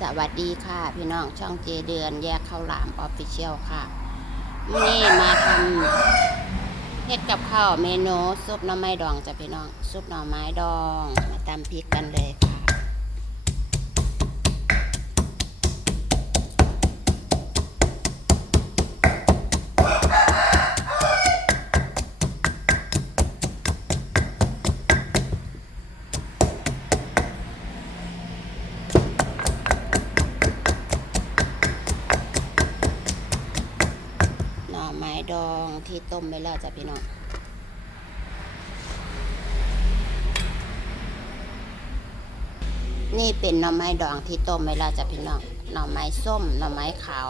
สวัสดีค่ะ พี่น้องช่องเจเดือนแยกข้าวหลามออฟฟิเชียลค่ะนี่มาทำเฮ็ดกับข้าวเมนูซุปหน่อไม้ดองจ้ะพี่น้องซุปหน่อไม้ดอง มาตำพริกกันเลยค่ะ ดองที่ต้มไปแล้วจ้ะพี่น้องนี่เป็นหน่อไม้ดองที่ต้มไปแล้วจ้ะพี่น้องหน่อไม้ส้มหน่อไม้ขาว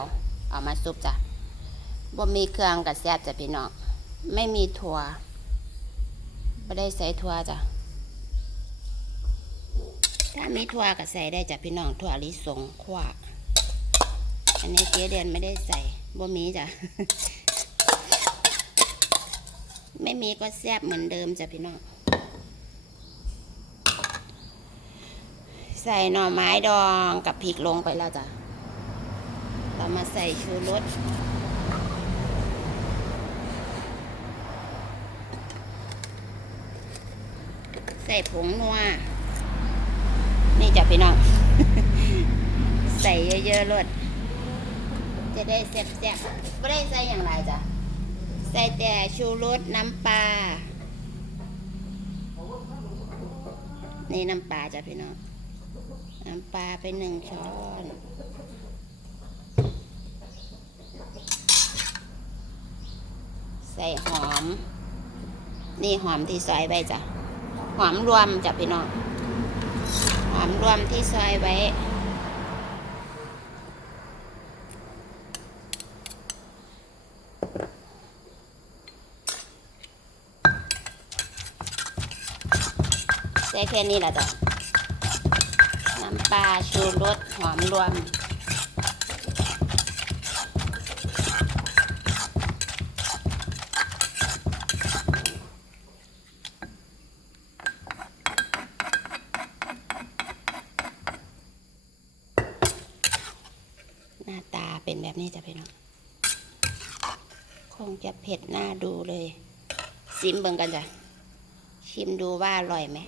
เอามาซุปจ้ะบ่มีเครื่องกับแซ่บจ้ะพี่น้องไม่มีถั่วไม่ได้ใส่ถั่วจ้ะถ้ามีถั่วก็ใส่ได้จ้ะพี่น้องถั่วลิสงขวาอันนี้เจ๊เดือนไม่ได้ใส่บ่มีจ้ะ ไม่มีก็แซ่บเหมือนเดิมจ้ะพี่น้องใส่หน่อไม้ดองกับพริกลงไปแล้วจ้ะ เรามาใส่ชูรส ใส่ผงนัว นี่จ้ะพี่น้อง ใส่เยอะๆรสจะได้แซ่บๆไม่ได้ใส่อย่างไรจ้ะ ส่แต่ชูรสน้ำปลา นี่น้ำปลาจ้ะพี่น้อง น้ำปลาไปหนึ่งช้อนใส่หอม นี่หอมที่ซอยไว้จ้ะ หอมรวมจ้ะพี่น้อง หอมรวมที่ซอยไว้ ใส่แค่นี้แหละจ้ะน้ำปลาชูรสหอมรวมหน้าตาเป็นแบบนี้จ้ะพี่น้องคงจะเผ็ดหน้าดูเลย ซิมเบิ่งกันจ้ะ ชิมดูว่าอร่อยไหม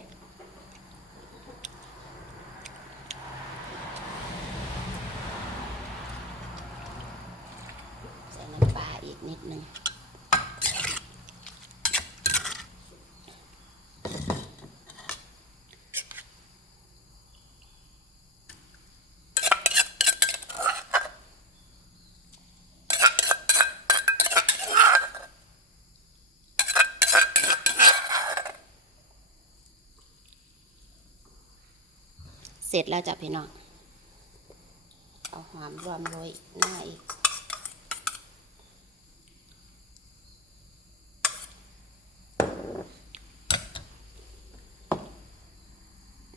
ใส่น้ำปลาอีก นิดนึงเสร็จแล้วจ้ะพี่น้อง เอาหอมรวมโรยหน้าอีก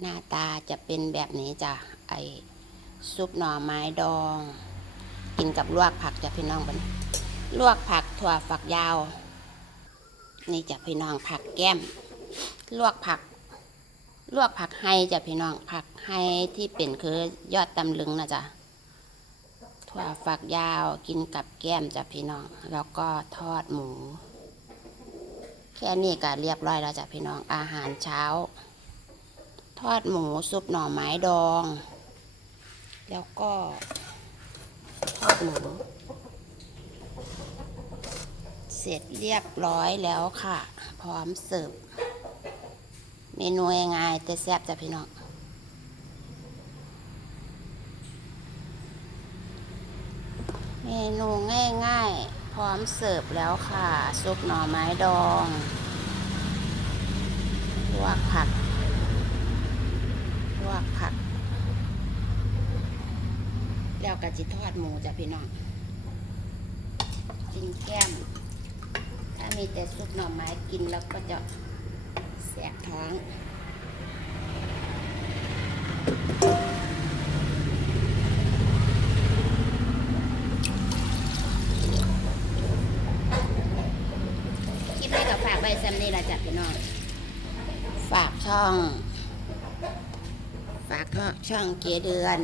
หน้าตาจะเป็นแบบนี้จ้ะไอซุปหน่อไม้ดอง กินกับลวกผักจ้ะพี่น้องบันลวกผักถั่วฝักยาว นี่จ้ะพี่น้องผักแก้ม ลวกผัก ลวกผักไฮจ้ะพี่น้องผักไฮที่เป็นคือยอดตำลึงนะจ๊ะถั่วฝักยาวกินกับแก้มจ้ะพี่น้อง แล้วก็ทอดหมู แค่นี้ก็เรียบร้อยแล้วจ้ะพี่น้องอาหารเช้า ทอดหมูซุปหน่อไม้ดอง แล้วก็ทอดหมูเสร็จเรียบร้อยแล้วค่ะ พร้อมเสิร์ฟ เมนูง่ายๆแต่แซ่บจ้ะพี่น้องเมนูง่ายๆ พร้อมเสิร์ฟแล้วค่ะ ซุปหน่อไม้ดองลวกผัก ลวกผัก แล้วก็จิทอดหมูจ้ะพี่น้องกินแก้ม ถ้ามีแต่ซุปหน่อไม้กินแล้วก็จะแสบท้องคลิปนี้ก็ฝากไว้ซ้ำนี่ละจ้ะพี่น้อง ฝากช่อง ฝากช่องเกียเดือน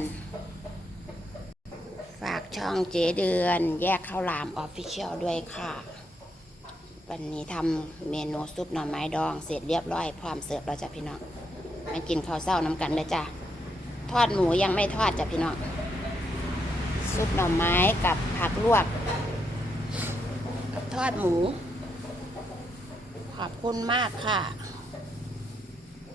ฝากช่องเจเดือน แยกข้าวหลามออฟฟิเชียลด้วยค่ะ วันนี้ทำเมนูซุปหน่อไม้ดอง เสร็จเรียบร้อย พร้อมเสิร์ฟแล้วจ้ะพี่น้องมากินข้าวเศร้าน้ำกันเลยจ้ะทอดหมูยังไม่ทอดจ้ะพี่น้องซุปหน่อไม้กับผักลวก กับทอดหมู ขอบคุณมากค่ะ